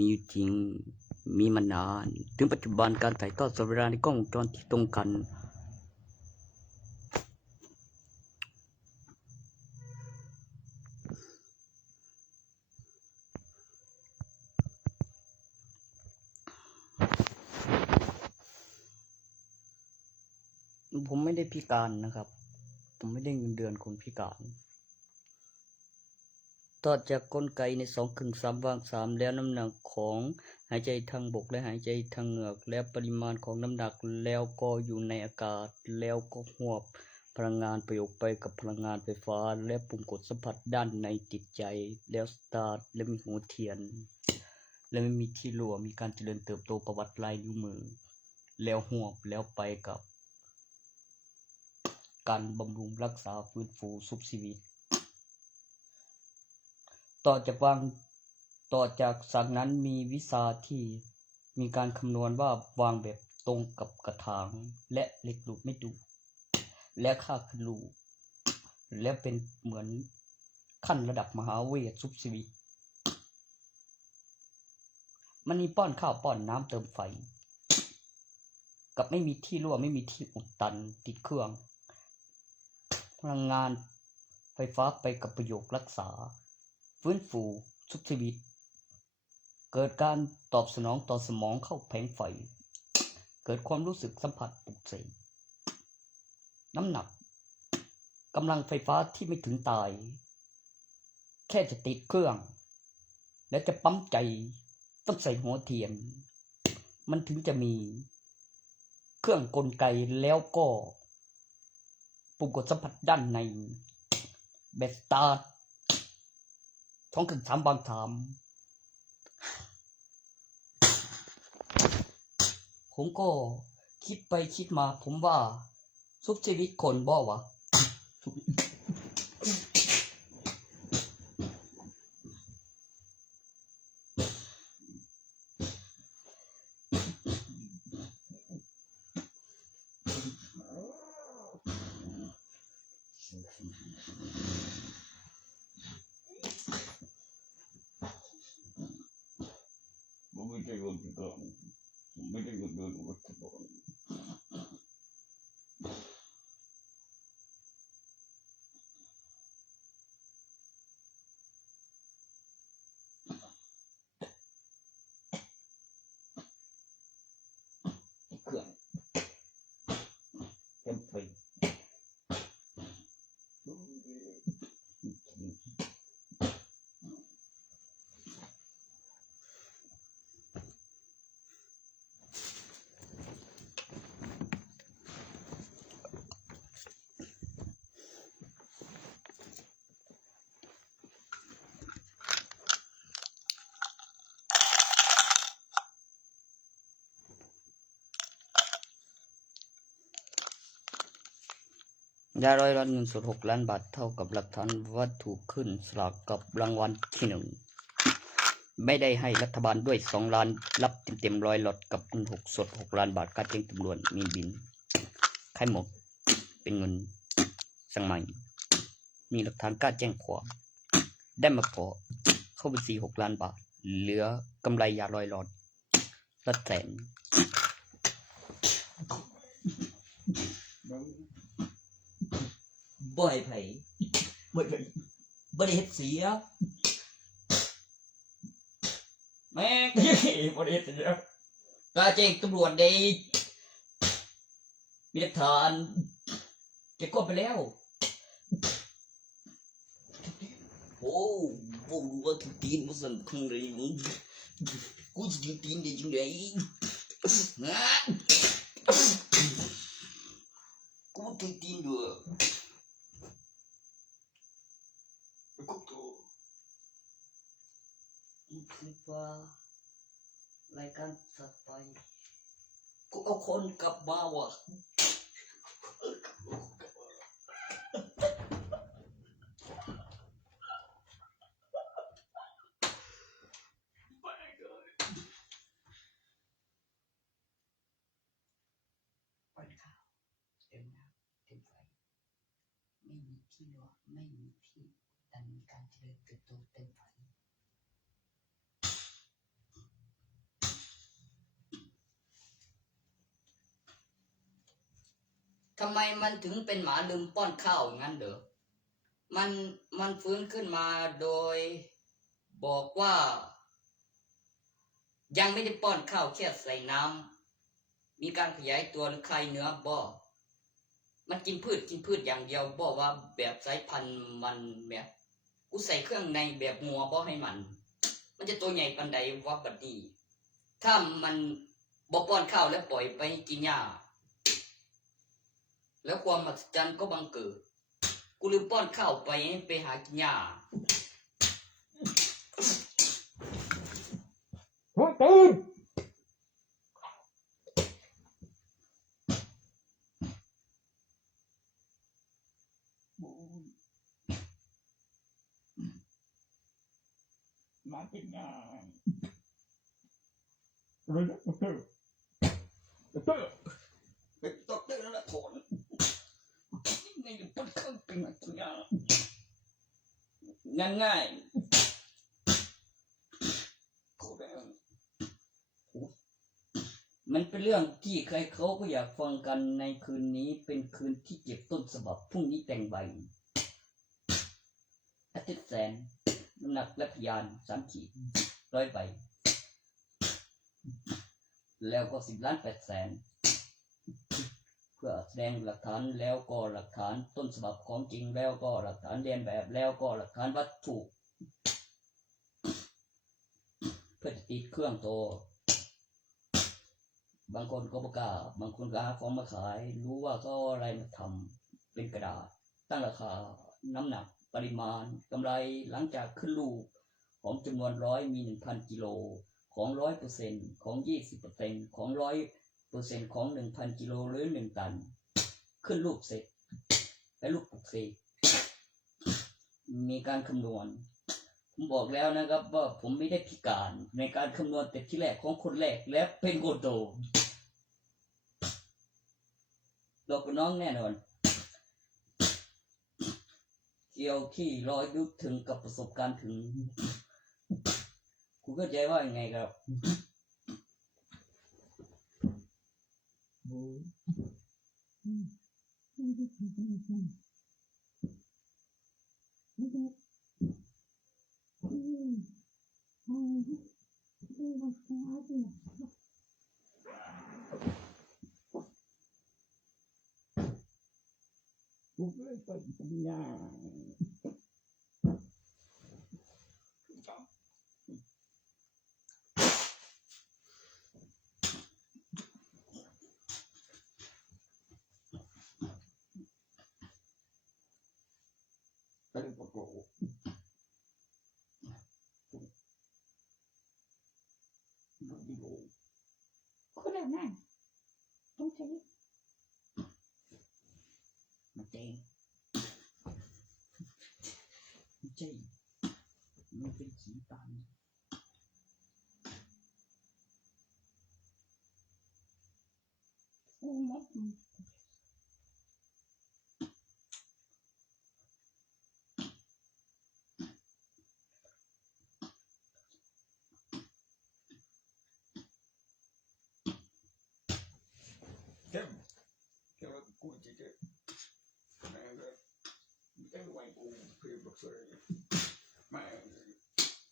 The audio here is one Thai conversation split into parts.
มีอยู่จริงมีมานานถึงปัจจุบันการถ่ายทอดสดเวลาในกล้องวงจรที่ตรงกันผมไม่ได้พิการนะครับผมไม่ได้เงินเดือนคนพิการต่อจากกลไกใน2/3 วาง 3แล้วน้ำหนักของหายใจทางบกและหายใจทางเหงือกและปริมาณของน้ำหนักแล้วก็อยู่ในอากาศแล้วก็หวบพลังงานประโยคไปกับพลังงานไฟฟ้าและปุ่มกดสัมผัสด้านในติดใจแล้วสตาร์ทและมีหัวเทียนและไม่มีที่รั่วมีการเจริญเติบโตประวัติลายนิ้วมือแล้วหวบแล้วไปกับการบำรุงรักษาฟื้นฟูชุบชีวิตต่อจากสั่งนั้นมีวิชาที่มีการคำนวณว่าวางแบบตรงกับกระถางและเหล็กดูดไม่ดูดและค่าขึ้นรูและเป็นเหมือนขั้นระดับมหาเวทชุบชีวิตมันมีป้อนข้าวป้อนน้ำเติมไฟกับไม่มีที่รั่วไม่มีที่อุดตันติดเครื่องพลังงานไฟฟ้าไปกับประโยครักษาฟื้นฟูชุบชีวิตเกิดการตอบสนองต่อสมองเข้าแผงไฟเกิดความรู้สึกสัมผัสปลุกเสกน้ำหนักกำลังไฟฟ้าที่ไม่ถึงตายแค่จะติดเครื่องและจะปั๊มใจต้องใส่หัวเทียนมันถึงจะมีเครื่องกลไกแล้วก็ปุ่มกดสัมผัสด้านในแบบสตาร์ท2/3 วาง 3ผมก็คิดไปคิดมาผมว่าชุบชีวิตคนบ่วะไม่ได้เงินเดือนไม่ได้เงินเดือนรัฐบาลเครื่องเต็มไฟยาร้อยล้านเงินสด6 ล้านบาทเท่ากับหลักฐานวัตถุขึ้นสลากกับรางวัลที่ 1ไม่ได้ให้รัฐบาลด้วย2 ล้านรับเต็ม100 ล็อตกับเงินสด6 ล้านบาทค่าแจ้งตำรวจมีบินใครหมดเป็นเงินสั่งใหม่มีหลักฐานกล้าแจ้งความได้มาพอเข้าบัญชี6 ล้านบาทเหลือกำไรยาร้อยล็อตละแสนบ่ให้ไผบ่ได้เฮ็ดเสียแม่บ่ได้เฮ็ดเสียกล้าแจ้งตำรวจได้มีหลักฐานแกก็ไปแล้วโอ้บ่รู้ว่าถึงตีนบ่สั่นคงเลยกูสิถึงตีนได้จังได๋นะกูถึงตีนอยู่คิดว่ารายการสัตว์ไปกูเอาคนกลับมาวะป้อนข้าวเต็มน้ำเต็มไฟไม่มีที่รั่วไม่มีที่แต่มีการเจริญเติบโตเต็มไฟ ทำไมมันถึงเป็นหมาลืมป้อนข้าวงั้นเด้อมันฟื้นขึ้นมาโดยบอกว่ายังไม่ได้ป้อนข้าวแค่ใส่น้ำมีการขยายตัวหรือไข่เนื้อบ่มันกินพืชอย่างเดียวบ่ว่าแบบสายพันธุ์มันแบบกูใส่เครื่องในแบบงัวบ่ให้มันจะตัวใหญ่ปานใดว่าบัดนี้ถ้ามันบ่ป้อนข้าวแล้วปล่อยไปกินหญ้าแล้วความมหัศจรรย์ก็บังเกิดกูลืมป้อนข้าวไปหากินหญ้าตื่นมากินหญ้าตื่นแล้วถอนนี่ป้อนข้าวเป็นกินหญ้าง่ายมันเป็นเรื่องที่ใครเขาก็อยากฟังกันในคืนนี้เป็นคืนที่เก็บต้นฉบับพรุ่งนี้แต่งใบอาทิตย์แสนน้ำหนักและพยาน3ขีด100ใบแล้วก็10 ล้าน 8 แสนเพื่อแสดงหลักฐานแล้วก็หลักฐานต้นฉบับของจริงแล้วก็หลักฐานเรียนแบบแล้วก็หลักฐานวัตถุเพื่อติดเครื่องโตบางคนก็บ่กล้าบางคนก็หาของมาขายรู้ว่าเขาอะไรมาทำเป็นกระดาษตั้งราคาน้ำหนักปริมาณกำไรหลังจากขึ้นลูกของจำนวน100มี 1,000 กิโลของ 100% ของ 20% ของ 100% ของ 1,000 กิโลหรือ1ตันขึ้นลูกเสร็จและลูกปลูกเสกมีการคำนวณผมบอกแล้วนะครับว่าผมไม่ได้พิการในการคำนวณแต่ที่แรกของคนแรกและเป็นโกโตดอกน้องแน่นอนเกี่ยวที่รอยยุคถึงกับประสบการณ์ถึงคุณเข้าใจว่ายังไงครับกูเลยไปกินหญ้าเป็นปกติคนละนั่นต้องใช้มันเจ๊มันเป็นสีตันโอ้มดแค่ว่ากูจะแม่ก็ไม่ไหวกูเพื่อบอกเลยแม่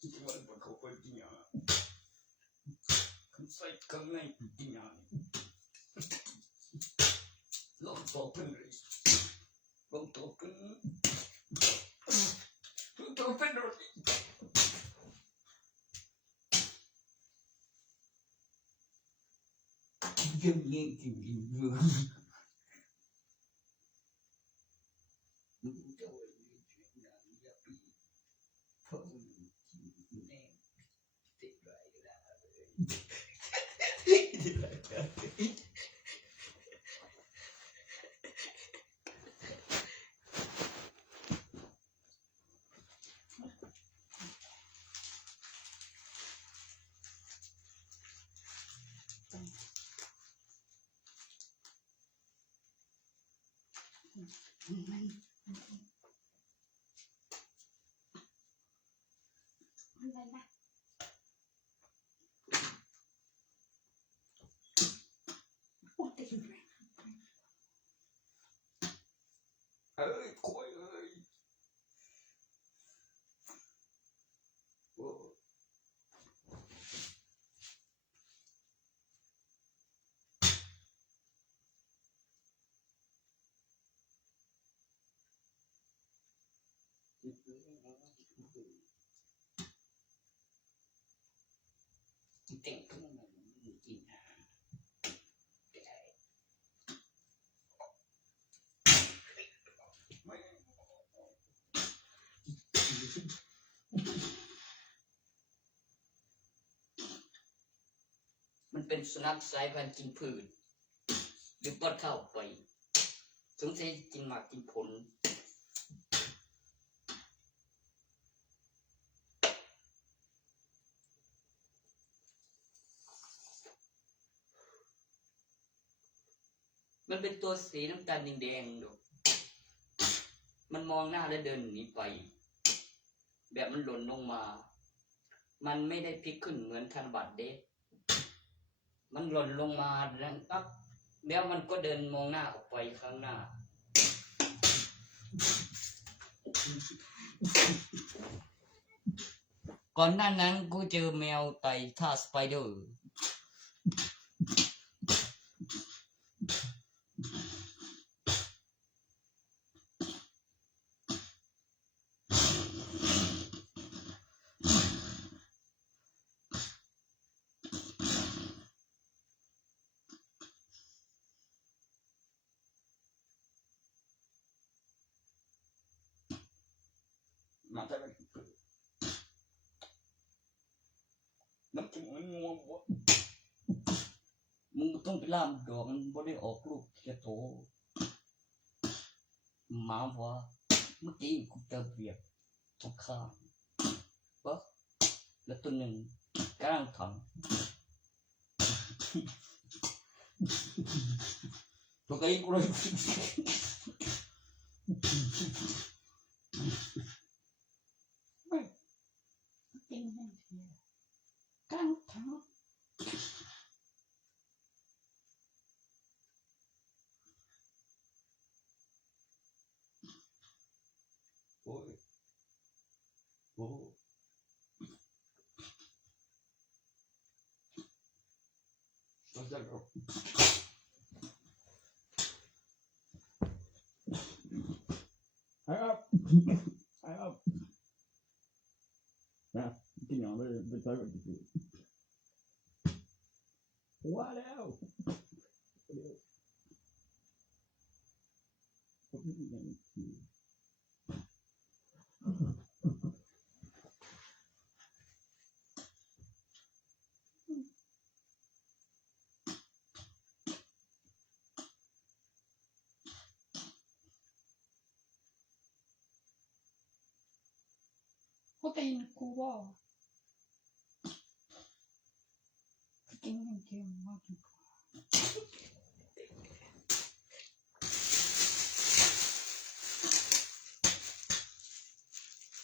จะว่าบอกเขาไปกินหญ้าใส่ข้างในกินหญ้าลองตัวเป็นเลยลองตัวเป็นเลยยังเงี้ยกินเยอะจะว่าเรื่องอย่างนี้อย่าปีเพราะมันแน่ติดไรแล้วติดไรอะไรนะโอ้ติดไร เอ้ยคุยเอ้ยโอ้เก่งขึ้นมากินอาหารไม่ มันเป็นสุนัขสายพันธุ์กินพืชหรือป้อนข้าวไปสงสัยกินหมากกินผลมันเป็นตัวสีน้ำตาลแดงๆดูมันมองหน้าแล้วเดินหนีไปแบบมันหล่นลงมามันไม่ได้พลิกขึ้นเหมือนธนบัตรเด็กมันหล่นลงมาแล้วปั๊บแล้วมันก็เดินมองหน้าออกไปข้างหน้าก่อนหน้านั้นกูเจอแมวไต่ท่าสไปเดอร์มาได้ไหมน้ำจิ้มมันงัววะมึงต้องไปล่ามดอกมันบ่ได้ออกลูกเขียโตหมาวะเมื่อกี้กูเจอเบียบทุกข้างปะแล้วตัวหนึ่งกำลังทำตัวกี้กูเลยไม่จริงไม่เชื่อกำลังทำโอ้ยโอ้ตัวจะรู้ครับครับนะกินอย่างไม่ใช่แบบนี้ว่าแล้วเขาตีนกูว่ากินกันเกมมากดีกว่า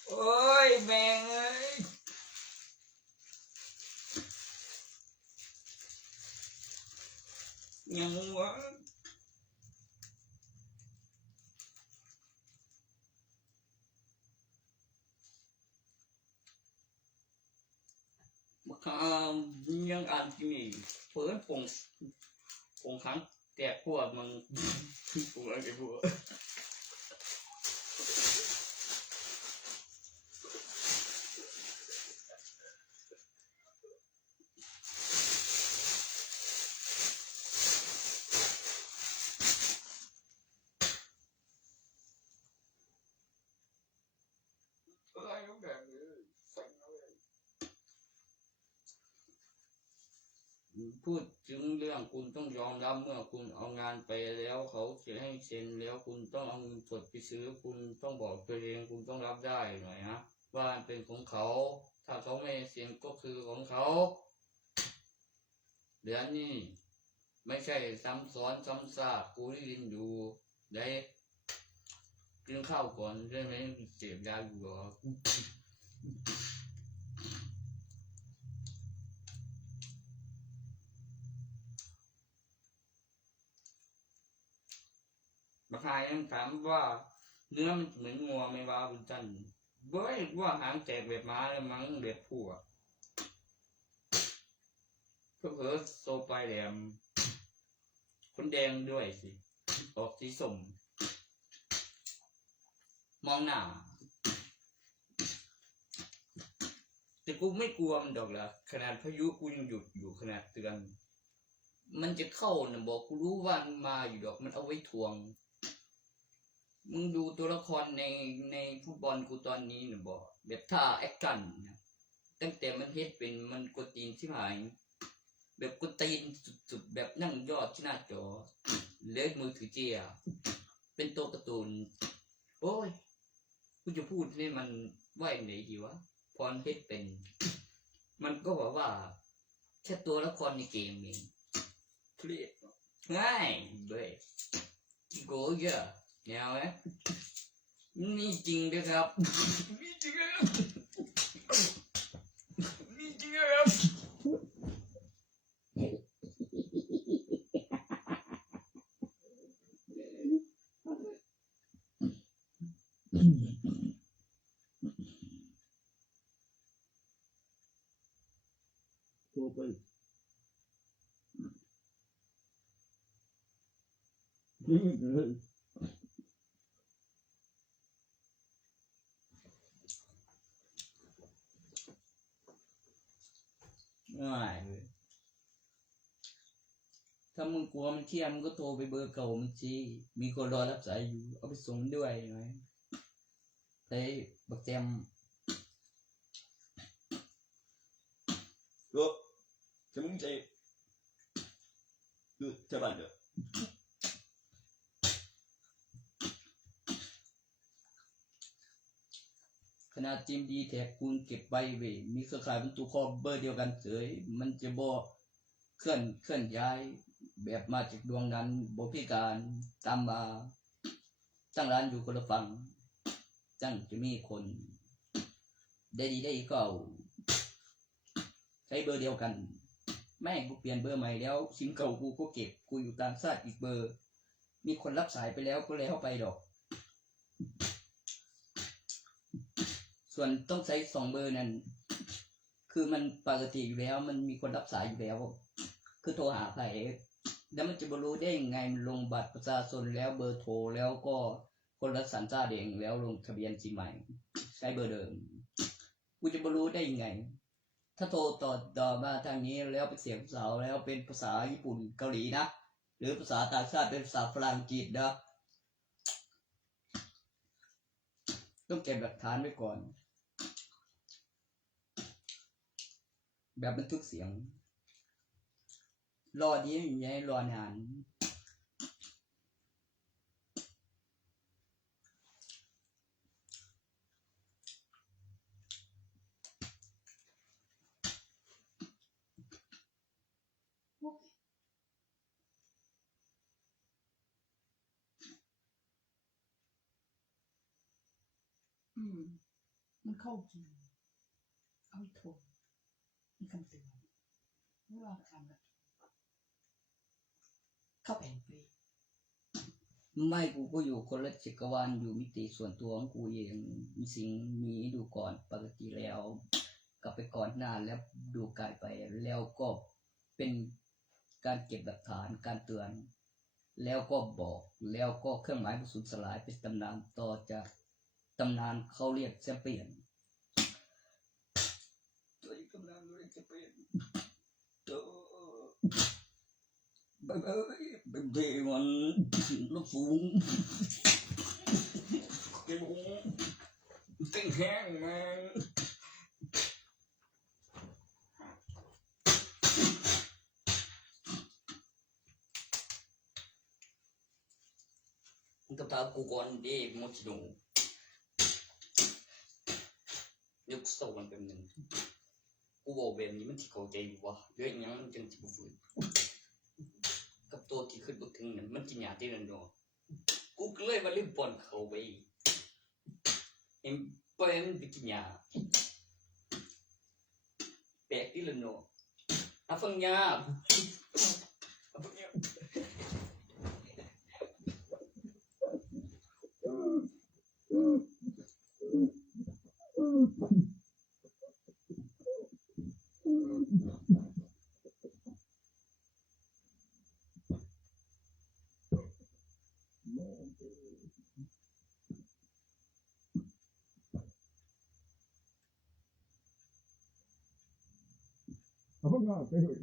โอ้ยแม่งเอ้ยยังวะมาข้ามยังอ่านที่นี่เปิดปงครั้งแต่พวกมันปงอะไรพวกอะไรก็แบบนี้สั่งอะไรพูดถึงเรื่องคุณต้องยอมรับเมื่อคุณเอางานไปแล้วเขาจะให้เซ็นแล้วคุณต้องเอาเงินสดไปซื้อคุณต้องบอกตัวเองคุณต้องรับได้หน่อยนะว่าเป็นของเขาถ้าเขาไม่เซ็นก็คือของเขาเดี๋ยวนี้ไม่ใช่ซ้ำซ้อนซ้ำซากกูได้ยินอยู่ได้กินข้าวก่อนใช่ไหมเสพยาอยู่หรอบักฮายยังถามว่า เนื้อมันเหมือนงัวไม่ว่าคุณจันเบ้ยว่าหางแตกแบบม้าแล้วมั้งแบบผัวเพิ่อโซไปแหลมคนแดงด้วยสิออกสีส้มมองหน้าแต่กูไม่กลัวมันดอกละขนาดพายุกูยังหยุดอยู่ขนาดเตือนมันจะเข้านะบอกกูรู้ว่ามันมาอยู่ดอกมันเอาไว้ทวงมึงดูตัวละครในฟุตบอลกูตอนนี้นะบอกแบบท่าแอคชั่นนะตั้งแต่มันเฮ็ดเป็นมันกดตีนที่หายแบบกดตีนสุดๆแบบนั่งยอดที่หน้าจอเล็กมือถือเจียเป็นตัวการ์ตูนโอ้ยกูจะพูดนี่มันว่าอย่างไหนดีวะพรเฮ็ดเป็น มันก็บอกว่าแค่ตัวละครในเกมเองเครียดง่ายเบ้ยโกเยอะแนวไหมนี่จริงด้วยครับนี่จริงครับนี่จริงครับตัวไปง่ายเลยถ้ามึงกลัวมันเที่ยมมึงก็โทรไปเบอร์เก่ามันสิมีคนรอรับสายอยู่เอาไปส่งด้วยหน่อยเฮ้ยบักแจมจะมึงใจจะบ้านเด้อขนาดจิมดีแท็กคุณเก็บไว้เว้ยมีเครือข่ายบรรทุกคอเบอร์เดียวกันเฉยมันจะบ่เคลื่อนย้ายแบบมาจากดวงนั้นบ่พิการตามมาตั้งร้านอยู่คนละฝั่งจังจะมีคนได้ดีได้ก็เอาใช้เบอร์เดียวกันแม่งกูเปลี่ยนเบอร์ใหม่แล้วซิมเก่ากูก็เก็บกูอยู่ต่างชาติอีกเบอร์มีคนรับสายไปแล้วก็แล้วไปดอกส่วนต้องใช้2เบอร์นั่นคือมันปกติอยู่แล้วมันมีคนรับสายอยู่แล้วคือโทรหาใครแล้วมันจะบรู้ได้ยังไงมันลงบัตรประชาชนแล้วเบอร์โทรแล้วก็คนละสัญชาติเองแล้วลงทะเบียนสิใหม่ใช้เบอร์เดิมกูจะรู้ได้ยังไงถ้าโทรต่อมาทางนี้แล้วเป็นเสียงสาวแล้วเป็นภาษาญี่ปุ่นเกาหลีนะหรือภาษาต่างชาติเป็นภาษาฝรั่งอังกฤษนะต้องเก็บหลักฐานไว้ก่อนแบบบันทึกเสียงรอดีอย่างไงรอนานมันเข้าจริงเอาโทรมีคำเตือนไม่ว่าคำแบบเข้าแอนฟรี ไม่กูก็อยู่คนละจักรวาลอยู่มิติส่วนตัวของกูเองมีสิ่งมีดูก่อนปกติแล้วกลับไปก่อนหน้าแล้วดูกายไปแล้วก็เป็นการเก็บหลักฐานการเตือนแล้วก็บอกแล้วก็เครื่องหมายสูญสลายเป็นตำนานต่อจากตำนานเขาเรียกแชมเปี้ยนตัวอีกตำนานเรียกแชมเปี้ยนตัวเบมันลูกสูงเก็บหูเต้นแห้งมันกับตากูก่อนดิโมชิโนยกโซ่มันเป็นหนึ่งกูบอกแบบนี้มันที่เข้าใจอยู่วะเรื่องยังมันจังจิบฝืนกับตัวที่ขึ้นบุถึงนั้นมันจิหยาที่นั่นเนาะกูก็เลยมาเล่นบอลเขาไปเอ็มเป็นบิกิญาแปลกที่ละเนาะอาฟังยา งาไปเลย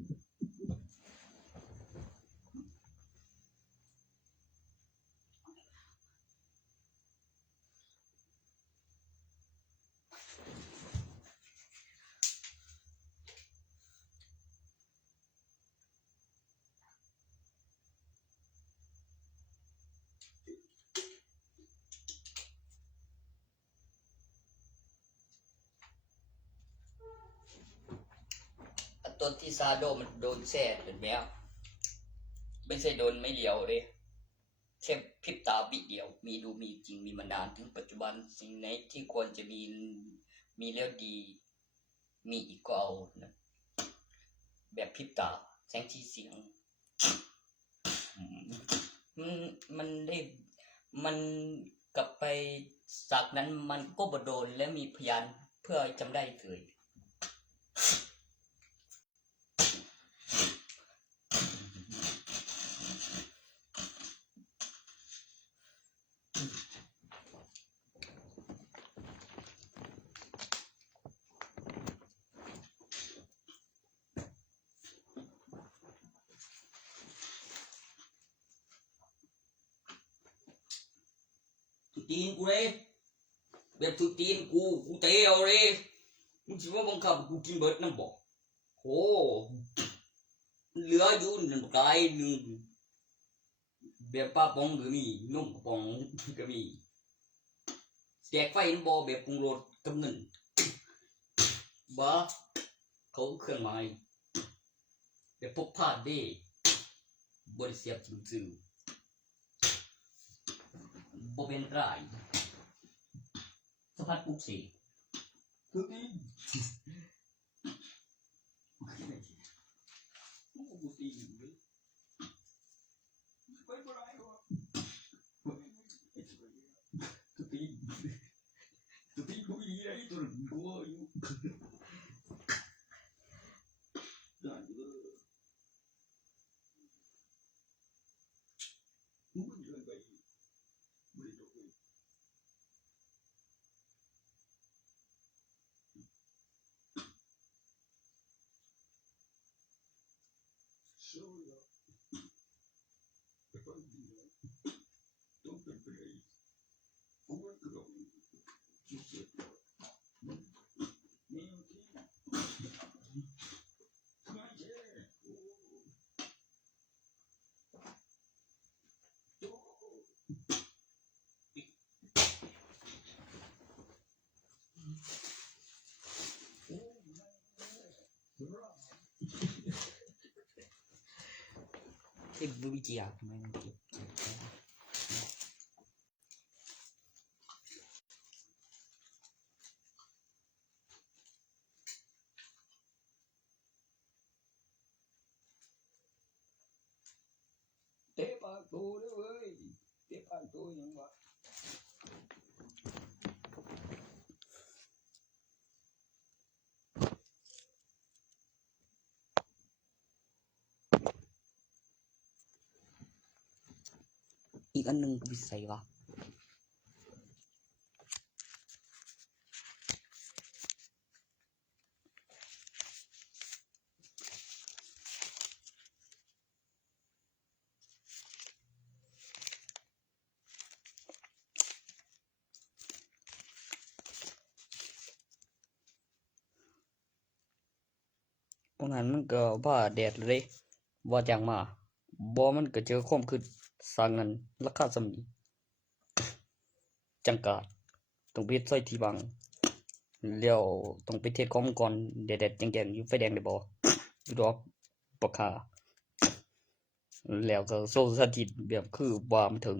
ต้นที่ซาโดมันโดนแซ่เห็นไหมครับไม่ใช่โดนไม่เหลียวเลยแค่พริบตาวิเดียวมีดูมีจริงมีมานานถึงปัจจุบันสิ่งไหนที่ควรจะมีแล้วดีมีอีกก็เอานะแบบพริบตาแสงที่เสียงมันกลับไปจากนั้นมันก็บ่โดนและมีพยานเพื่อจำได้เถิดตีนกูเลยแบบทุตีนกูเตะเอาเลยมึงสิว่าบังคับกูกินเบิดนำบ่โหเหลืออยู่นั่นกายนึงแบบป้าปองก็มีนมปองก็มีแจกไฟบ่แบบปรุงรสกับเงินบ่เขาเครื่องหมายแบบพกพาเด้บ่ได้เสียบซื่อบ่เป็นไรสะพัดปุกสิคือนี่กูตีเลยไปบ่ได้หรอคือตีกูดีได้ตัวกูอยู่ได้มึงเดินไปไม่ได้ตัวSure. If I do that, don't think the days. I want to go. Just sit there. Me and King. Come on, yeah. Cái vui chìa mình tiếp bạn tôi đó ơi tiếp bạn tôi nhưng màอีกอันนึงวิสัยวะพวกนั้นมันก็บ่แดดเลยบ่จังมาบ่มันก็เจอความคิดสร้างเงินราคาสำนี้จังกาดต้องไปเฮ็ดซอยที่บังแล้วต้องไปเทศของก่อนแดดๆแจ้งๆอยู่ไฟแดงได้บ่อยู่ดอกปกคาแล้วก็โซสถิตแบบคือว่ามันถึง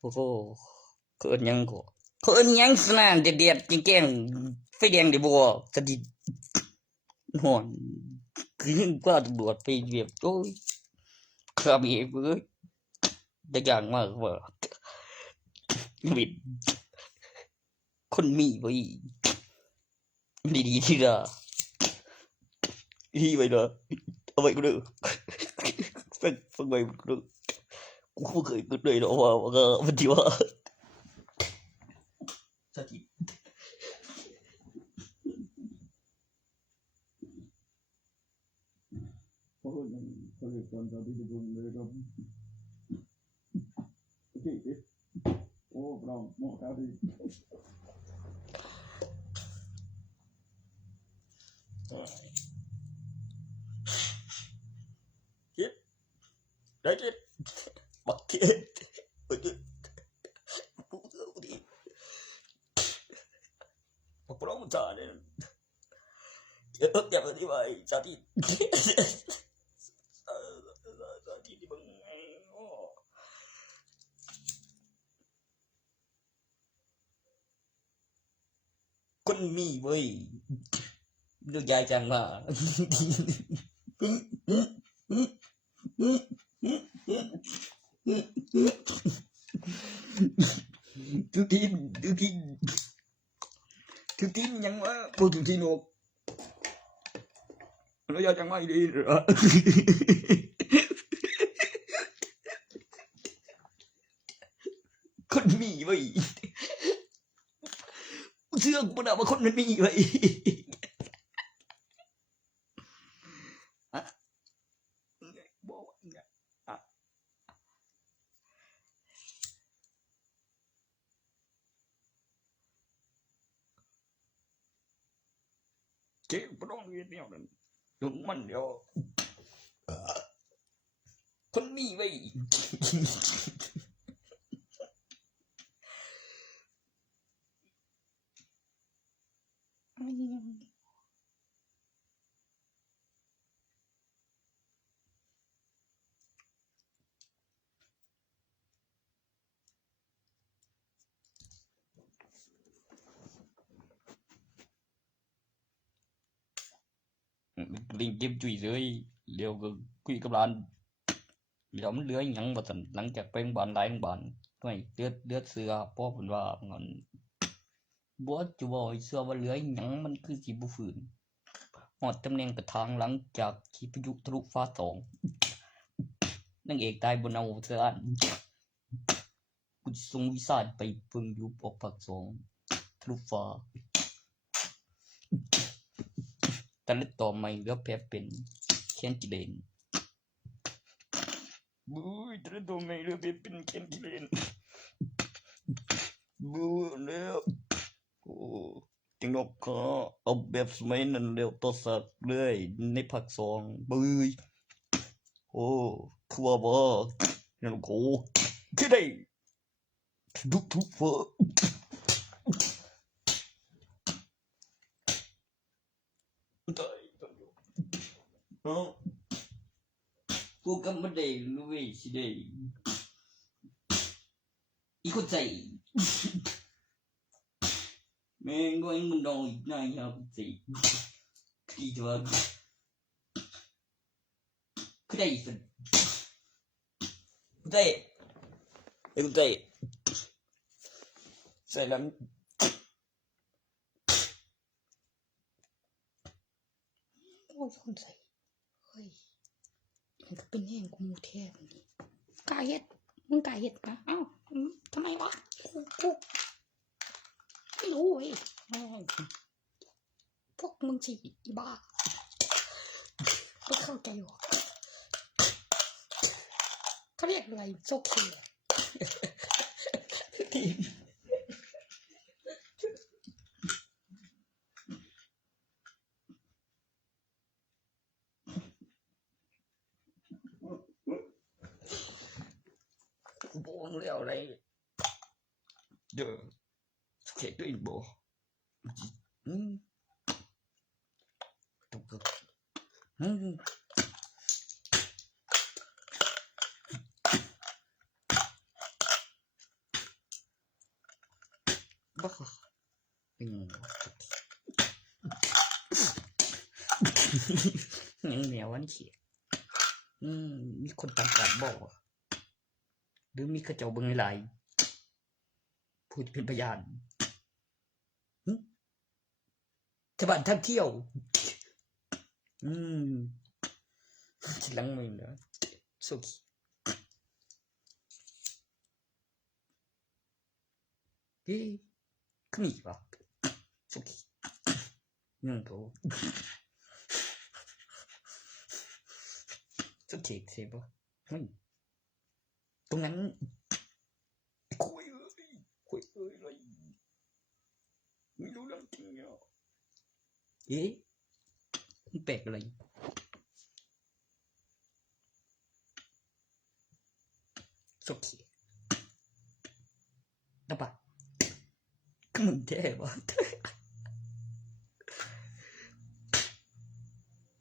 โอ้โหเกินยังก็เกินยังสนั่นแดดๆแจ้งๆไฟแดงได้บ่สถิตฮ้อนคือว่าตำรวจไปแบบโอ้ยข้ามีเอ้ยได้อย่างมากว่าวิดคนมีบ่ดีๆที่ล่ะดีไว้เด้อเอาไว้กูเด้อฟังไว้กูเด้อกูบ่เคยคิดเลยเนาะว่ามันสิว่าสถิต เพราะยังเขาเรียกตอนที่จะบุญเลยครับโอเคโอ้เราหมอครับพี่คิดได้คิดบักคิดบักคิดบักพร้อมจ่าเนี่ยเออแบบนี้ไปจ่าที่จ่าที่ที่บังโอ้คนมีเว้ยเรื่องใหญ่จังมาทุกทีทุกทีทุกทียังว่าพูดถึงที่นกแล้วยังไม่ดีเหรอคนมีเว้ยเชื่อกูนะว่าคนมันมีเว้ยบอกว่าเจ๊ไม่ต้องเรียนเนี่ยนั่นถึงมันเดี๋ยวคนมีเว้ยลิงเก็บจุยเลยเดี๋ยวก็คุยกับร้านเดี๋ยวมันเหลือยังบ่ทันหลังจากเป็นบ้านหลายบ้านไม่เลือดเสือพ่อเพิ่นว่างั้นบ่จะบ่ให้เชื่อว่าเหลือหยังมันคือสิบ่ฟื้นฮอดตำแหน่งกระทางหลังจากที่พายุทะลุฟ้าสองนางเอกตายบนเอาเสืออันกูสิส่งวิสาทไปเบิ่งอยู่ออกภาคสองทะลุฟ้าแต่ละต่อใหม่เหลือแพ้เป็นแคนกิเลนบู๊ยแต่ละต่อใหม่เหลือแพ้เป็นแคนกิเลนบู๊แล้วโอ้จังดอกก็เอาแบบสมัยนั้นเร็วต่อสักเลยในภาคสองบู๊ยโอ้คือว่าบ่นั่นโกคือได้ทุกเฟอตายเนาะกูก็ไม่ได้รู้เว้ยสิได้อีกคนใจแม่งก็ยังมันนอนอีกนายครับสิคือจะว่าคือได้สิกูได้ไอ้กูได้ใส่แล้ว โอ้ยคนใส่เฮ้ยมันก็เป็นแห้งกูมูแท้แบบนี้กล้าเฮ็ดมึงกล้าเฮ็ดปะเอ้าทำไมวะกูไม่รู้เว้ยแม่งพวกมึงจีอีบ้าไม่เข้าใจหรอเขาเรียกอะไรโซเคที่กูบอกแล้วอะไรเด้อเขตตัวเองบอกอืมถูกบ้าเป็นยังเหนียววันเขียมีคนต่างกันบอกหรือมีกระเจ้าเบิ่งหลายพูดเป็นพยานชาวบ้านท่องเที่ยวทีหลังมึงเหรอสุขีเฮ้ยขึ้นอีกป่ะสุขีโต สุดเขกเสบ่เฮ้ยตรงนั้นคุยอะไรไม่รู้เรื่องจริงอ่ะเอ๊ะมันแปลกอะไรสุดเขกนะปะก็มึงแท้บ่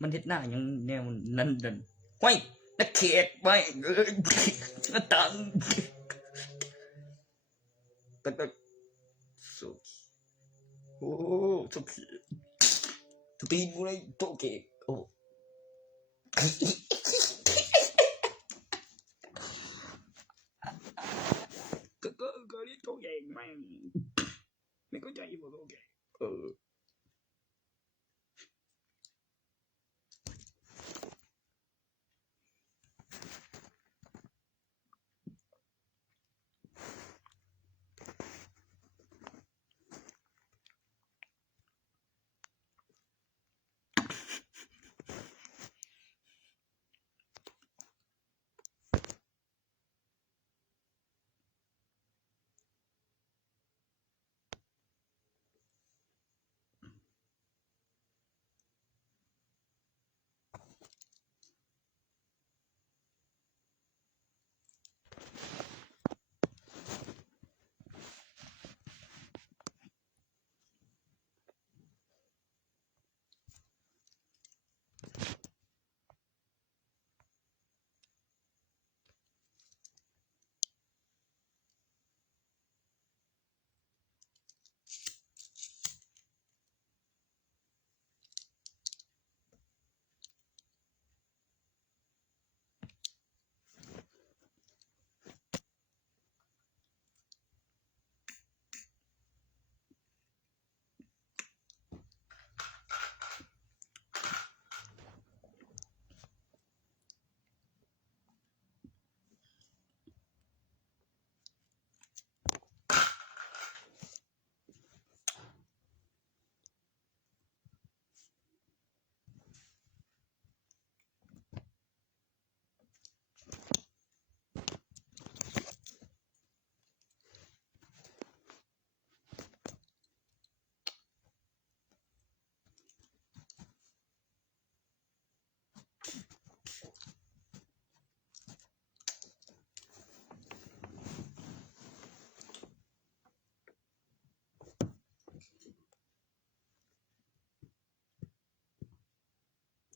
มันเฮ็ดหน้าหยังแนวนั้นนั่นห้วยนักเขตไว้หน้าตังตักสุดโอ้สุดสตีนกูเลยโตเกกโอ้ก็เรียกโตเกกไม่เข้าใจบ่โตเกก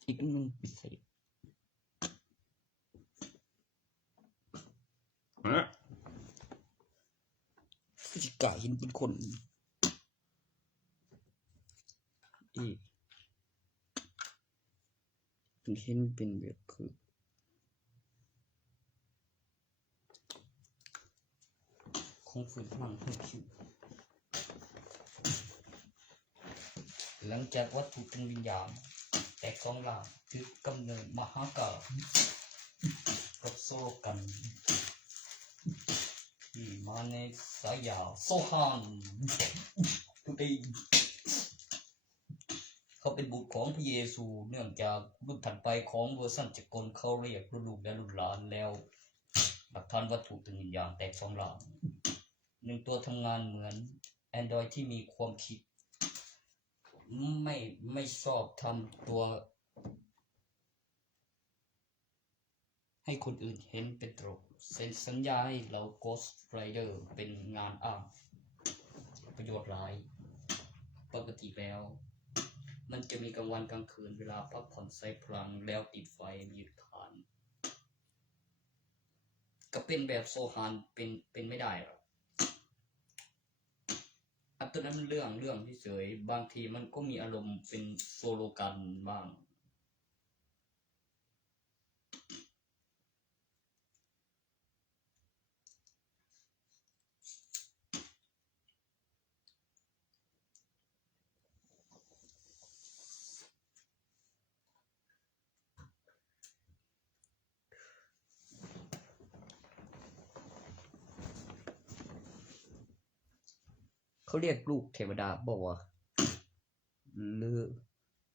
อีกนึงพิเศษฟิสิกาเห็นเป็นคนเห็นเป็นแบบคือของฝืนพลังให้ผิวหลังจากวัตถุทางวิญญาณแตกสองหลางคือกำเนิดมหากาพย์กับโซโลกันที่มาในสายาโซฮานทุกทีเขาเป็นบุตรของพระเยซูเนื่องจากรุ่นถัดไปของเวอร์ซันจักรเขาเรียกลูกและลูกหลานแล้วหลักฐานวัตถุทางวิญญาณแตกสองหลางหนึ่งตัวทำงานเหมือน Android ที่มีความคิดไม่ชอบทำตัวให้คนอื่นเห็นเป็นตลกเซ็นสัญญาให้เรา Ghost Rider เป็นงานอ้างประโยชน์หลายปกติแล้วมันจะมีกลางวันกลางคืนเวลาพักผ่อนใส่พลังแล้วติดไฟมีฐานก็เป็นแบบโซฮานเป็นไม่ได้หรอกอันตัวนั้นมันเรื่องเฉยๆบางทีมันก็มีอารมณ์เป็นโซโลกันบ้างเขาเรียกลูกเทวดาบอกว่าหรือ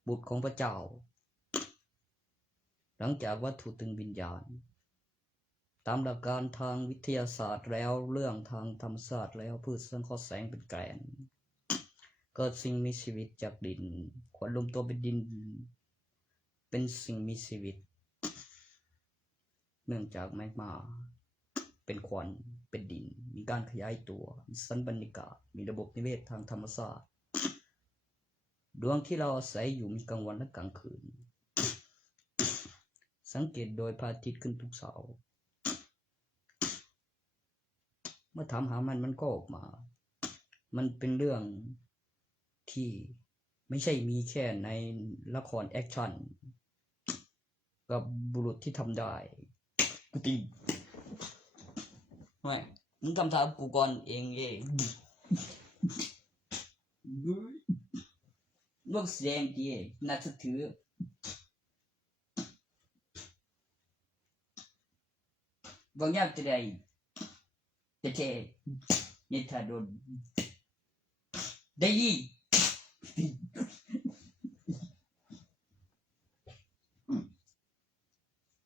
บุตรของพระเจ้า หลังจากวัตถุตึงวิญญาณตามหลักการทางวิทยาศาสตร์แล้วเรื่องทางธรรมศาสตร์แล้วพืชสังเคราะห์แสงเป็นแกนเกิดสิ่งมีชีวิตจากดินขวัญรวมตัวเป็นดินเป็นสิ่งมีชีวิตเนื่องจากแมกมาเป็นควันเป็นดินมีการขยายตัวมีสันบรรยากาศมีระบบนิเวศทางธรรมชาติดวงที่เราอาศัยอยู่มีกลางวันและกลางคืนสังเกตโดยพระอาทิตย์ขึ้นทุกเช้าเมื่อถามหามันก็ออกมามันเป็นเรื่องที่ไม่ใช่มีแค่ในละครแอคชั่นกับบุรุษที่ทำได้กูตีไม่มึงทำท่ากูก่อนเองลูกเสียงดีน่าจะถือบางอย่างจะได้แต่เทนี่ถ้าโดนได้ยิน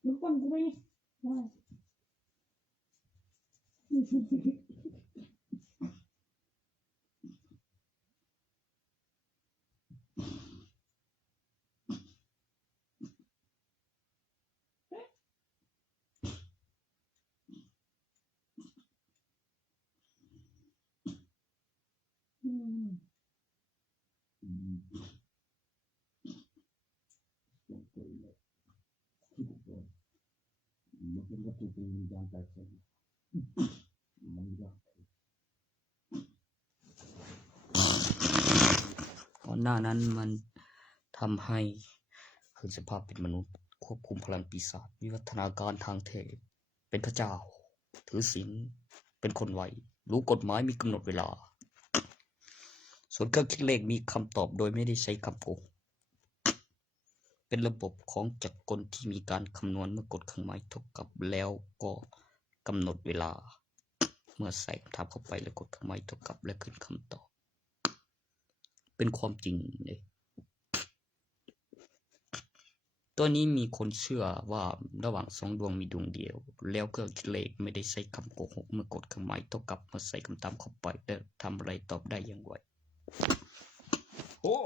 ทุกคนกูไม่ก่อนหน้านั้นมันทำให้คืนสภาพเป็นมนุษย์ควบคุมพลังปีศาจวิวัฒนาการทางเทพเป็นพระเจ้าถือศีลเป็นคนไวรู้กฎหมายมีกำหนดเวลาส่วนเครื่องคิดเลขมีคำตอบโดยไม่ได้ใช้คำโกงเป็นระบบของจักรกลที่มีการคำนวณเมื่อกดเครื่องหมายเท่ากับแล้วก็กำหนดเวลาเมื่อใส่คำถามเข้าไปแล้วกดเครื่องหมายเท่ากับและขึ้นคำตอบเป็นความจริงเลยตัวนี้มีคนเชื่อว่าระหว่างสองดวงมีดวงเดียวแล้วเครื่องคิดเลขไม่ได้ใช้คำโกหกเมื่อกดเครื่องหมายเท่ากับเมื่อใส่คำถามเข้าไปและทำอะไรตอบได้อย่างไวโอ้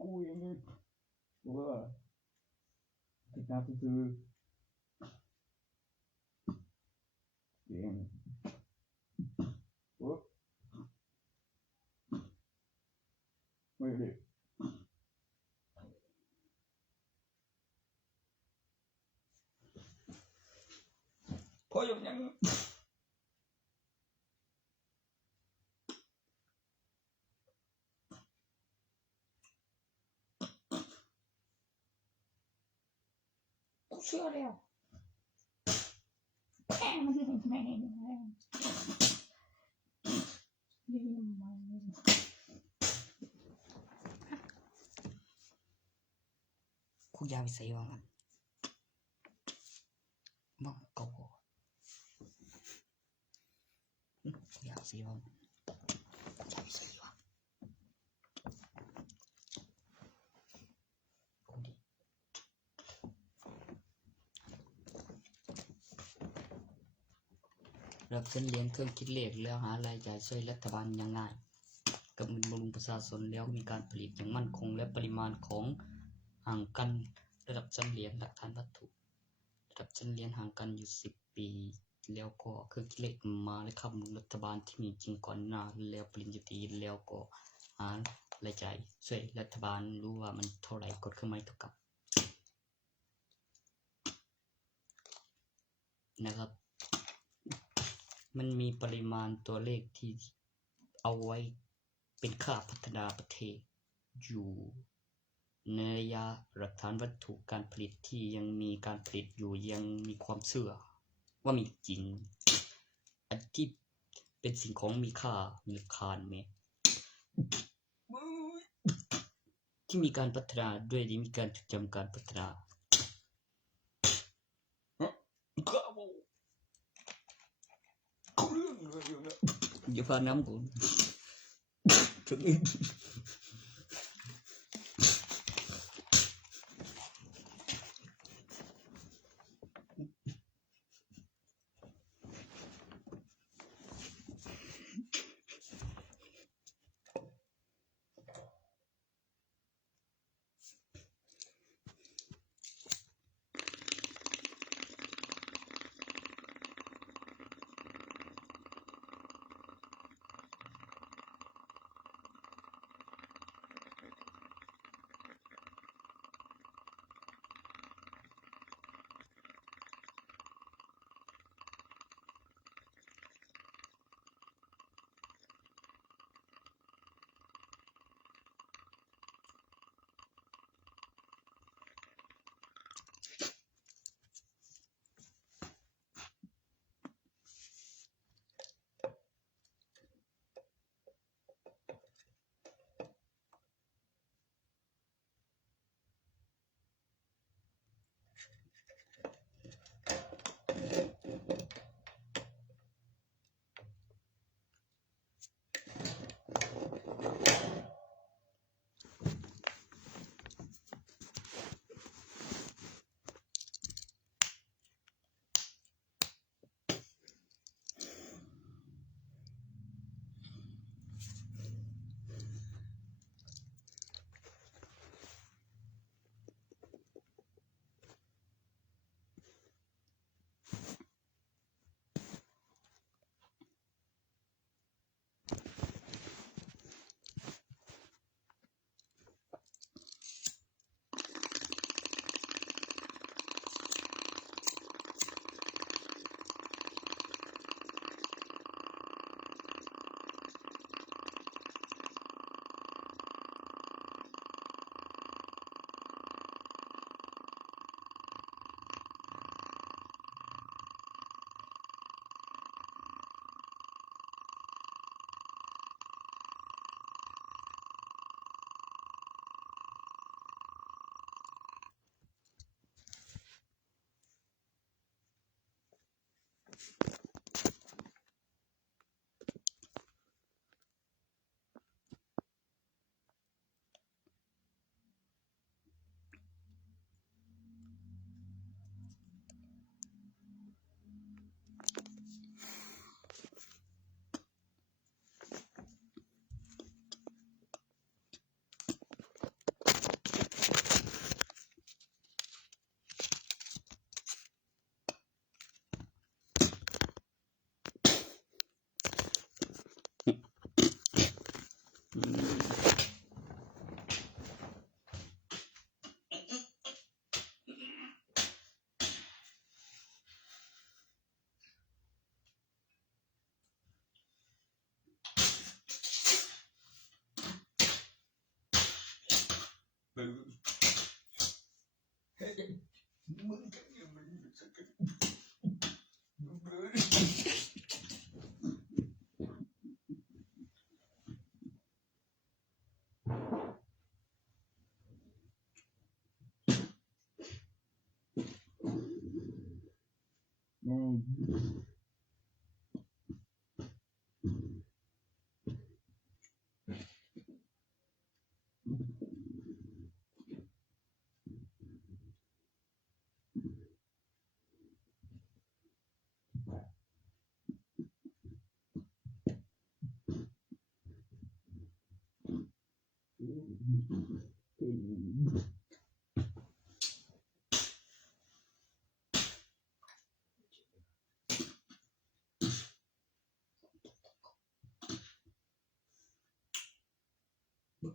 กูเองเลยว่าติดตามคือเองโอ้ไม่ได้พออยู่ยังกูเชื่อแล้วแม่มันแม่นี่คุยาวิสัยว่ามันมังกรคุยาวิสัยว่าคุยาวิสัยว่ารับเส้นเรียนเครื่องคิดเลขแล้วหารายจ่ายช่วยรัฐบาลอย่างง่ายกับเงินบำรุงประชาชนแล้วมีการผลิตอย่างมั่นคงและปริมาณของห่างกันระดับชั้นเรียนหลักฐานวัตถุระดับชั้นเรียนห่างกันอยู่10 ปีแล้วก็เครื่องคิดเลขมาและคำนวณรัฐบาลที่มีจริงก่อนหน้าแล้วปริญญาตรีแล้วก็หารายจ่ายช่วยรัฐบาลรู้ว่ามันเท่าไหร่กดเครื่องหมายเท่ากับนะครับมันมีปริมาณตัวเลขที่เอาไว้เป็นค่าพัฒนาประเทศอยู่ในระยะหลักฐานวัตถุการผลิตที่ยังมีการผลิตอยู่ยังมีความเชื่อว่ามีจริงอันที่เป็นสิ่งของมีค่ามีราคาไหมที่ ที่มีการพัฒนาด้วยที่มีการจำการพัฒนาอย่าพาน้ำกูถึง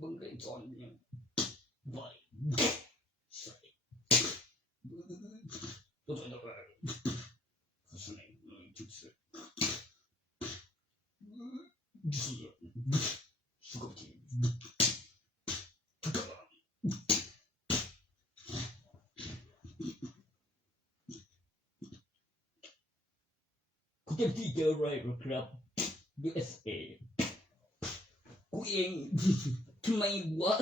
มึงเลยสอนเนี่ยไว้ใส่ตัวตัวตัวคือไหนจุดเสือสุขภาพคุณจะที่เจออะไรหรือครับ USA กูเองทำไมวะ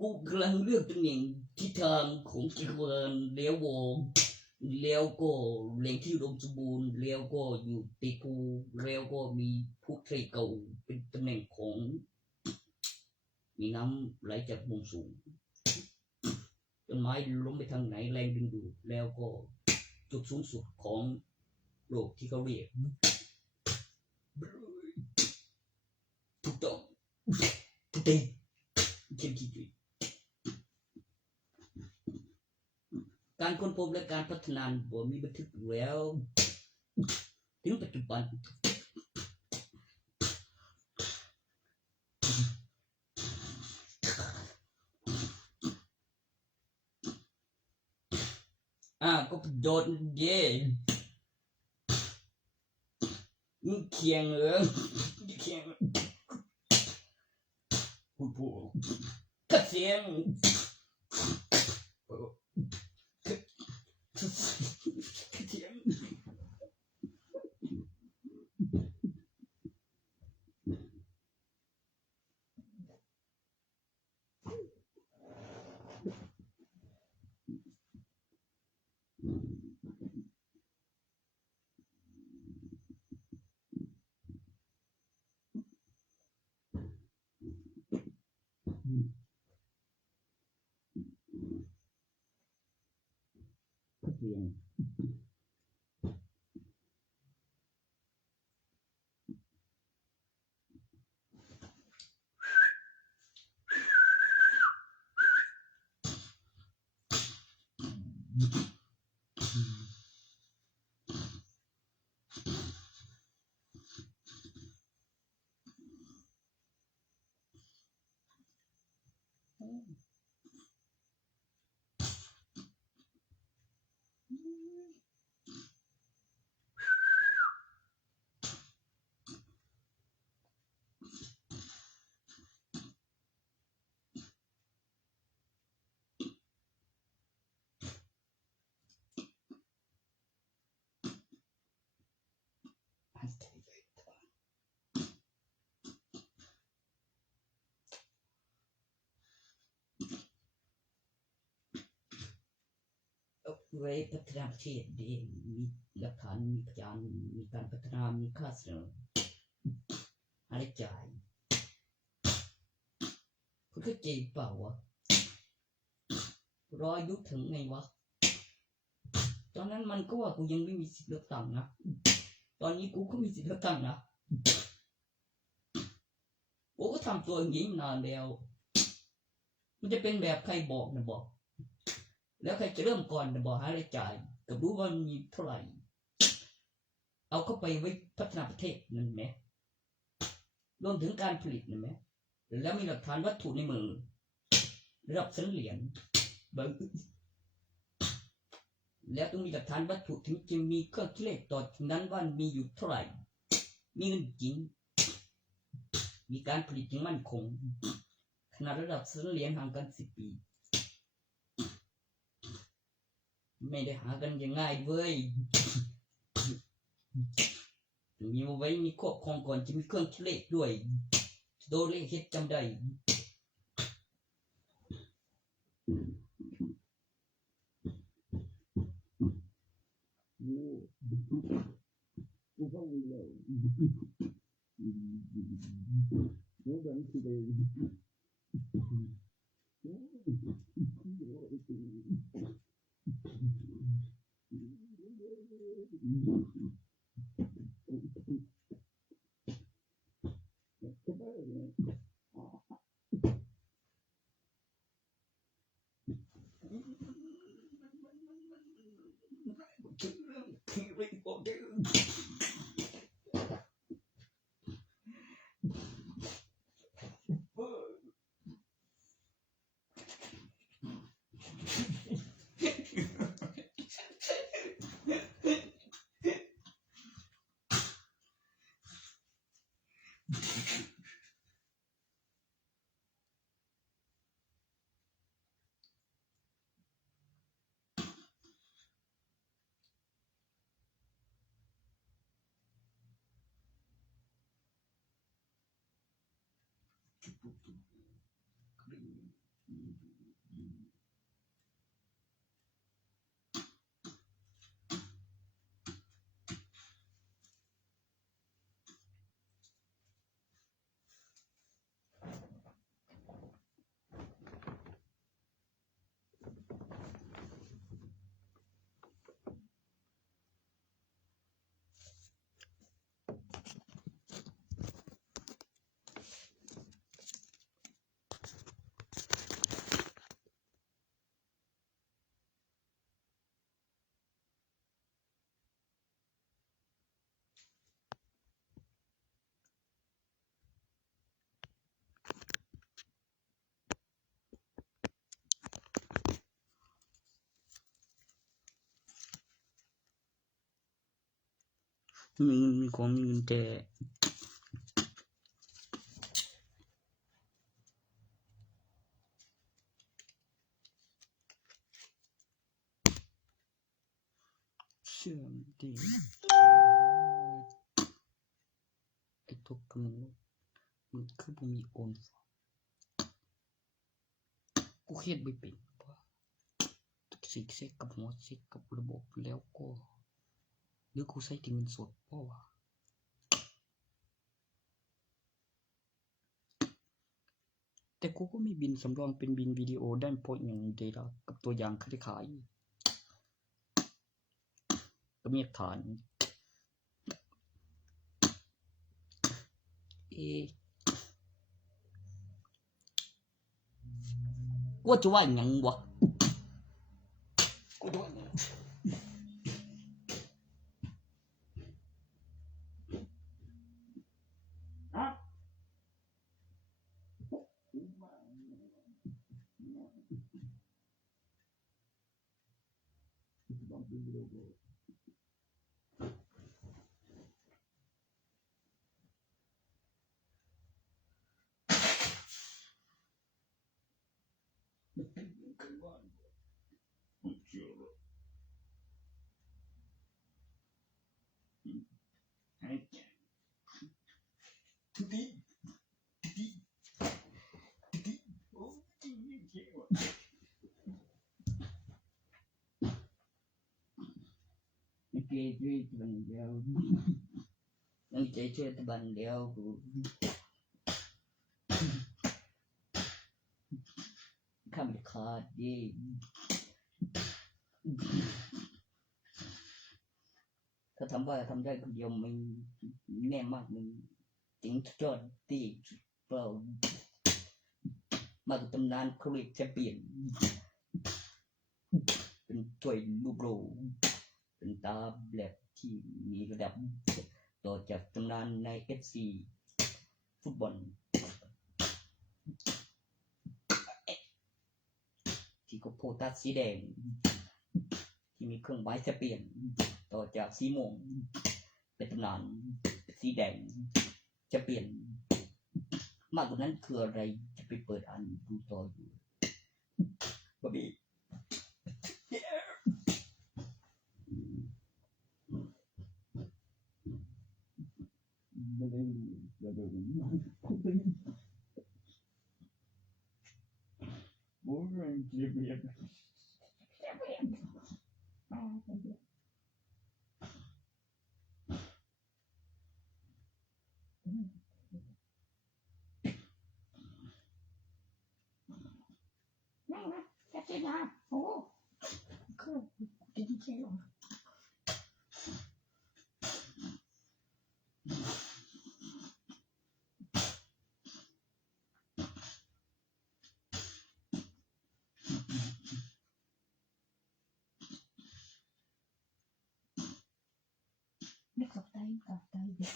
กูกำลังเลือกตำแหน่งทิศทางของจักรวาลแล้วก็แหล่งที่อุดมสมบูรณ์แล้วก็อยู่ติดภูแล้วก็มีภูทะเลเก่าเป็นตำแหน่งของมีน้ำไหลจากมุมสูงต้นไม้ล้มไปทางไหนแรงดึงดูดแล้วก็จุดสูงสุดของโลกที่เขาเรียกถูกต้องถูกต้องเขียนคิดการค้นพบและการพัฒนาบ่มีบันทึกแล้วถึงปัจจุบันก็ประโยชน์เย่มึงเคียงเหรอเคียงผู้กระเสียงไว้พัฒนาประเทศดีมีหลักฐานมีพยานมีการพัฒนามีค่าเสนออะไรจ่ายคุณเข้าใจเปล่าวะรออายุถึงไงวะตอนนั้นมันก็ว่ากูยังไม่มีสิทธิ์เลือกตั้งนะตอนนี้กูก็มีสิทธิ์เลือกตั้งนะกูก็ทำตัวอย่างนี้นานแล้วมันจะเป็นแบบใครบอกนะบอกแล้วใครจะเริ่มก่อนนะบอกหารายจ่ายก็รู้ว่ามีเท่าไหร่เอาเข้าไปไว้พัฒนาประเทศนั่นไหมรวมถึงการผลิตนั่นไหมแล้วมีหลักฐานวัตถุในมือระดับเหรียญแล้วต้องมีหลักฐานวัตถุถึงจะมีเครื่องคิดเลขต่อนั้นว่ามีอยู่เท่าไหร่มีเงินจริงมีการผลิตอย่างมั่นคงขนาดระดับเหรียญห่างกัน10 ปีไม่ได้หากันอย่างง่ายเว้ยมีไว้มีครอบครองก่อนจะมีเครื่องคิดเลขด้วยโดเลขเฮ็ดจำได้กูฟังแล้วกูดังคือเลย มีความมีเงินแต่เชื่อมดีไอ้ตัวกำลังมันคือบ่มีโอนกูเฮ็ดบ่เป็นว่าสิเช็คกับหัวเช็คกับระบบแล้วก็หรือกูใช้ที่เงินสดเพราะว่าแต่กูก็มีบินสำรองเป็นบินวิดีโอได้เพราะอย่างเดล่ะกับตัวอย่างเคยขายก็มีฐานกูจะว่าหยังวะกูจะว่าหยังยังใจเชื่อตะบันเดียวกูคำขาดดีถ้าทำว่าทำได้คนเดียวมันแน่มากมันจริงจอดดีเปล่ามากตำนานคริสจะเปลี่ยนเป็นถ้วยลูกโลเป็นตาแบบที่มีระดับต่อจากตำนานใน FC ฟุตบอลที่ก็โพตัสสีแดงที่มีเครื่องหมายจะเปลี่ยนต่อจากสีม่วงเป็นตำนานสีแดงจะเปลี่ยนมากกว่านั้นคืออะไรจะไปเปิดอ่านดูต่ออยู่บอบบี้จะกินนะโอ้คือกินเชียวไม่กับไตเด็ก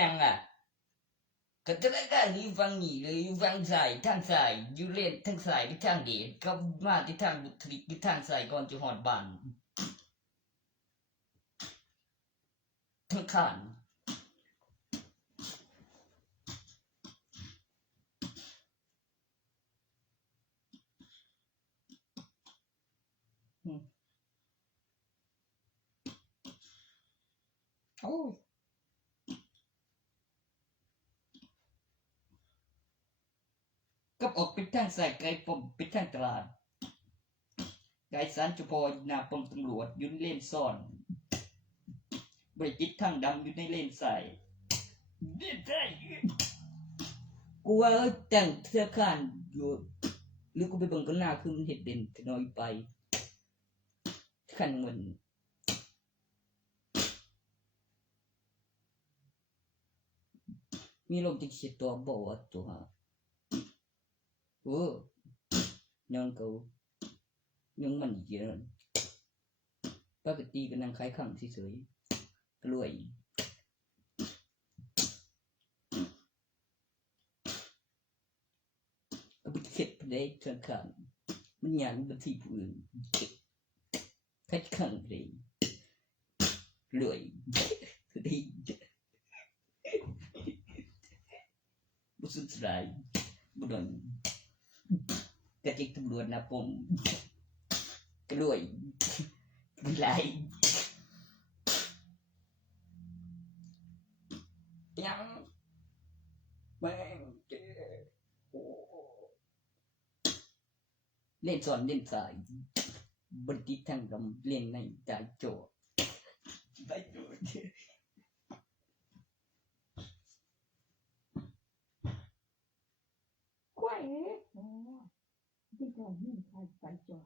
ยังอ่ะก็จะได้การอยู่ฝั่งนี้เลยอยู่ฝั่งซ้ายทางซ้ายอยู่เลนทางซ้ายหรือทางเดชก็มาที่ทางบุตริกอยู่ทางซ้ายก่อนจะฮอดบ้านทางข้างโอ้ ออกไปทางซ้ายไกลป้อมไปทางตลาดไกลศาลเจ้าพ่อหน้าป้อมตำรวจอยู่ในเลนซ้อนบ่ได้ติดทางดำอยู่ในเลนซ้ายกูว่าตั้งธนาคารอยู่หรือกูไปเบิ่งกันหน้าคือมันเฮ็ดเด่นน้อยไปคันมันมีลมจังสิตัวบ่ว่าตัวยังกูยังมันอีกเยอะปกติก็นั่งขายข้างเฉยๆกล้วยก็ไปเข็ดไปได้ธนาคารมันหยังบัญชีผู้อื่นขายข้างไปกล้วยดีบ่สุดสายบ่โดนกระจิกตำรวจนะผมกล้วยบุหรี่ยังแม่งเจ้โอ้เล่นสอนเล่นสายบนติดทางกำเล่นในจ่ายโจไปโจกล้วยอ๋อที่เรานี่ใครไปจ่อ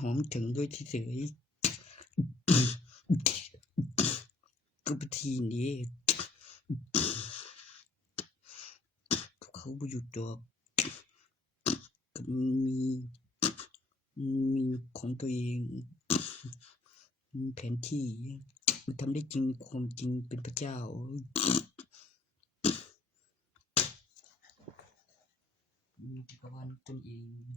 หอมถึงโดยที่เสยก็วิธีนี้เขาบ่หยุดดอกก็มีของตัวเองมีแผนที่มันทำได้จริงความจริงเป็นพระเจ้ามีจักรวาลตนเอง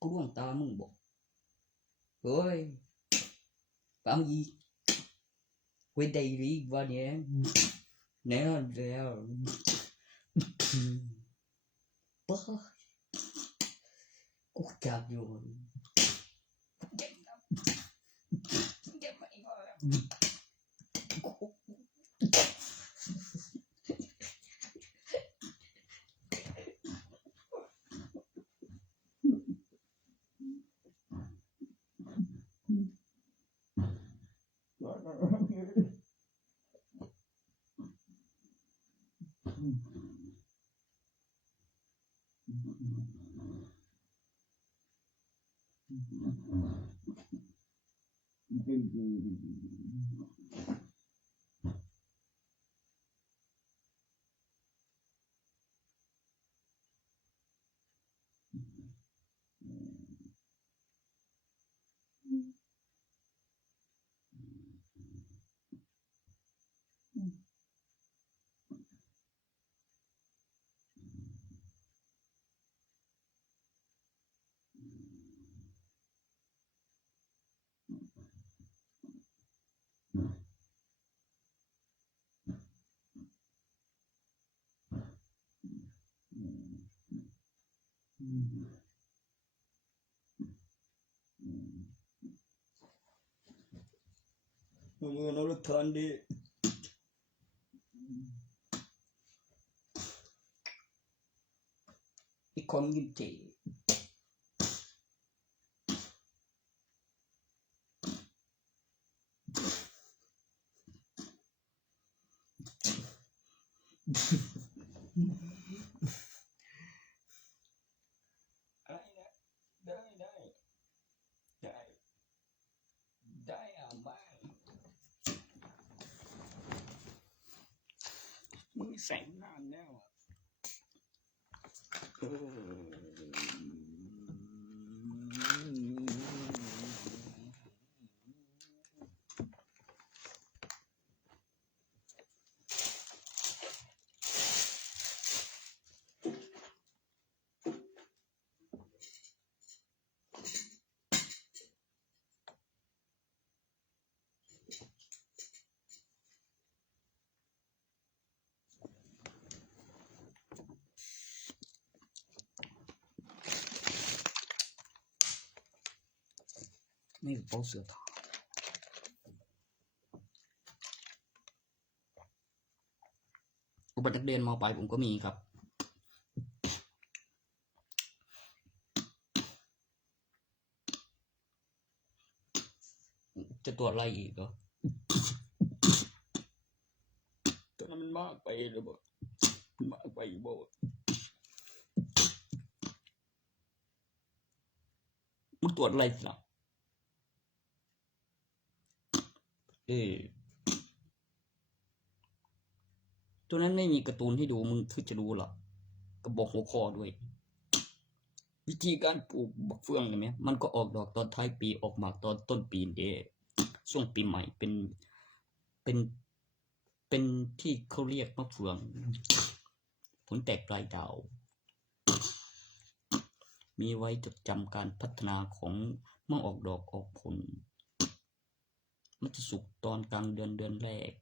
กูดวงตามึงบ่เฮ้ยฟังอีกเว้นได้อีกว่าเนี่ยแน่นอนแล้วปะกูจับอยู่เจ็บไหมNo lo tande. I community Đây แสงนานแล้วนี่กระเป๋าเสื้อผ้าอุปกรณ์นักเรียนม.ปลายผมก็มีครับจะตรวจอะไรอีกเหรอตอนนั้นมันมากไปหรือเปล่ามากไปบ่มึงตรวจอะไรล่ะตัวนั้นไม่มีการ์ตูนให้ดูมึงคือจะรู้หรอก็บอกหัวข้อด้วยวิธีการปลูกบักเฟืองเห็นมั้ยมันก็ออกดอกตอนท้ายปีออกหมากตอนต้นปีเด้ช่วงปีใหม่เป็นที่เขาเรียกมะเฟืองผลแตกปลายดาวมีไว้จดจำการพัฒนาของเมื่อออกดอกออกผลมันจะสุกตอนกลางเดือนแรก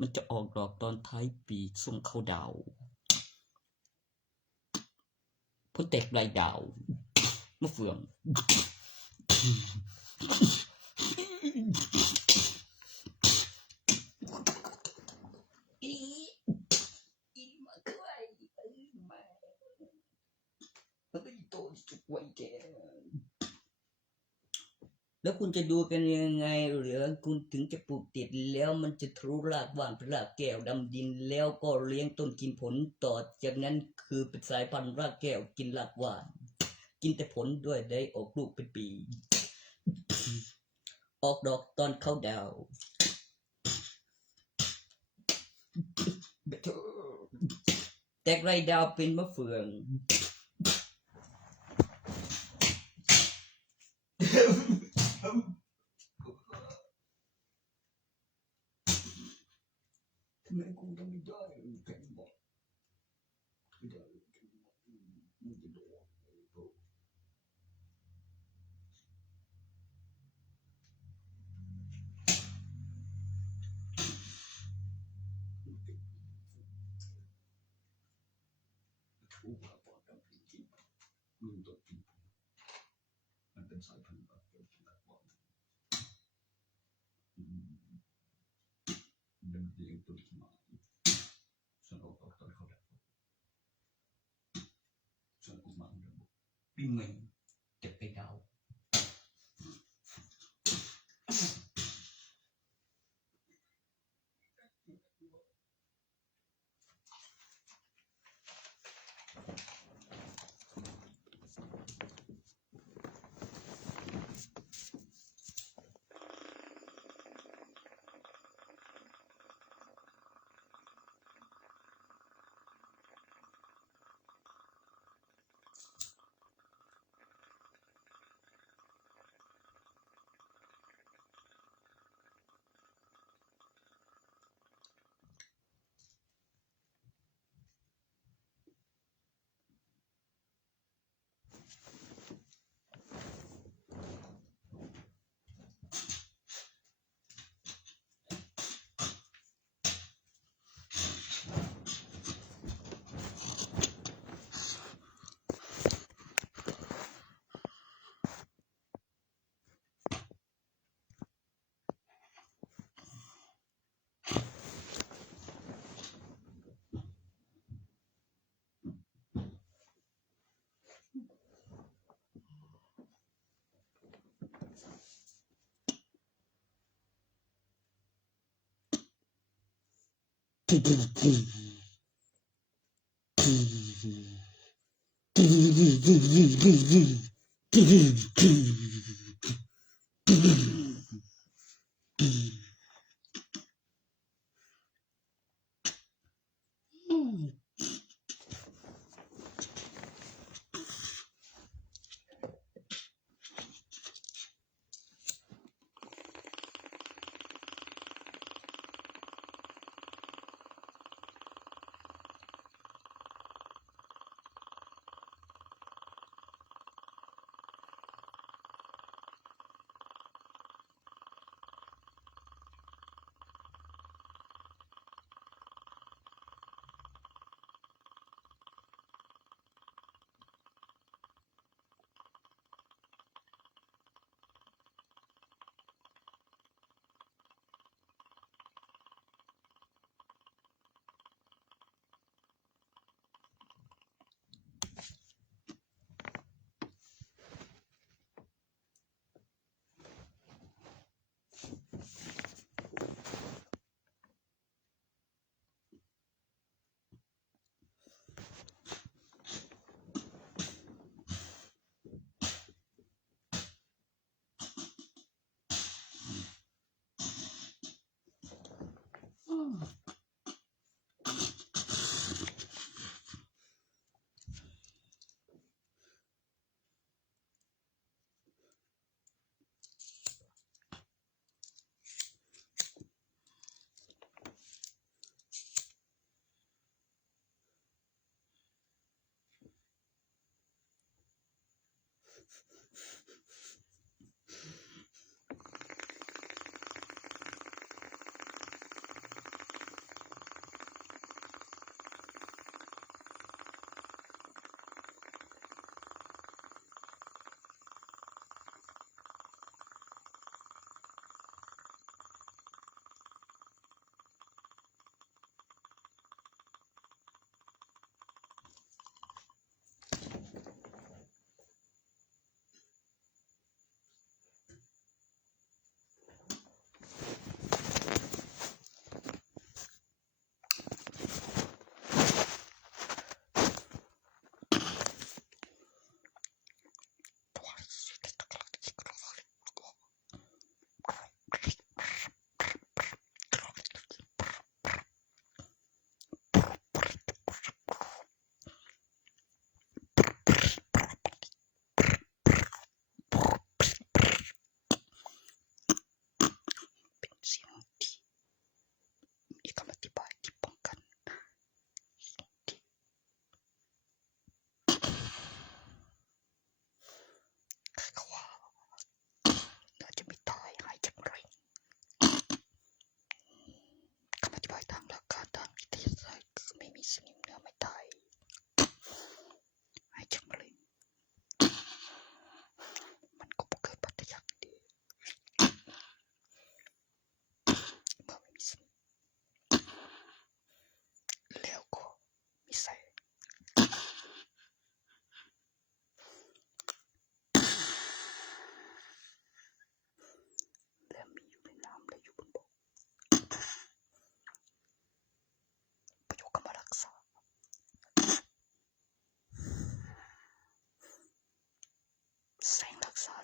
มันจะออกดอกตอนท้ายปีช่วงเข้าดาวผลแตกปลายดาวมะเฟืองแล้วคุณจะดูกันยังไงหรือคุณถึงจะปลูกติดแล้วมันจะทะลุรากว่านเป็นรากแก้วดำดินแล้วก็เลี้ยงต้นกินผลต่อจากนั้นคือเป็นสายพันธุ์รากแก้วกินรากว่านกินแต่ผลด้วยได้ออกลูกเป็นปีออกดอกตอนเข้าดาวแตกไรดาวเป็นมะเฟืองทำไมกูทำไม่ได้แค่บอกไม่ได้มึงจะโดนถูกครับว่าต้องกินมึงต้องกินมันเป็นสายพันธุ์แบบเป็นแบบว่าเดินเลี้ยงตัวที่มาฉันออกตอนเขาได้ฉันออกมาเดินปีใหม่จะไปดาว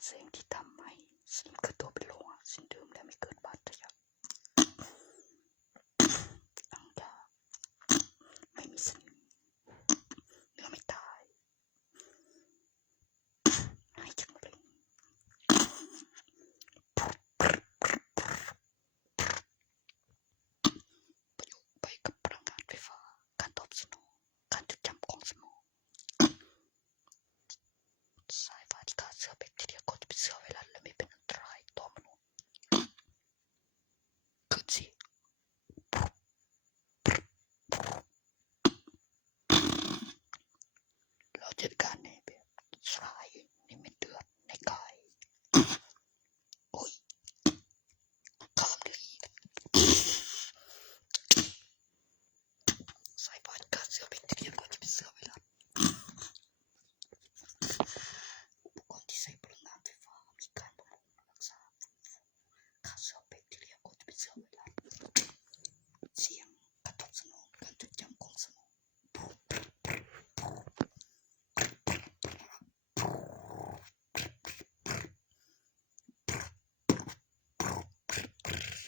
สิ่งที่ทำให้สนิมเกิดตัวเป็นโลหะสิ้นเดิมและไม่เกิดบาดทะยักหลังจากไม่มีสนิมเนื้อไม่ตายให้จังเลยประโยคไปกับพลังงานไฟฟ้าการตอบสนองการจดจำของสมองสายฟ้าที่ฆ่าเชื้อแบคทีเรียก่อนจะเป็นเชื้อไวรัสและไม่เป็นอันตรายต่อมนุษย์คือสิเราจัดการ